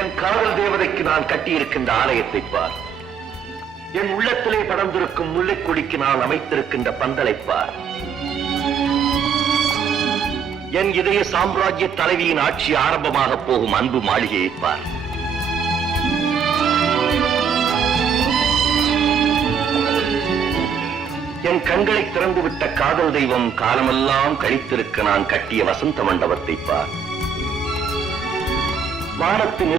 என் காதல் தேவதைக்கு நான் கட்டியிருக்கின்ற ஆலயத்தை பார். என் உள்ளத்திலே படர்ந்திருக்கும் முல்லைக்கொடிக்கு நான் அமைத்திருக்கின்ற பந்தலை பார். என் இதய சாம்ராஜ்ய தலைவியின் ஆட்சி ஆரம்பமாக போகும் அன்பு மாளிகையை பார். என் கண்களை திறந்துவிட்ட காதல் தெய்வம் காலமெல்லாம் கழித்திருக்க நான் கட்டிய வசந்த மண்டபத்தை பார். வானத்தின்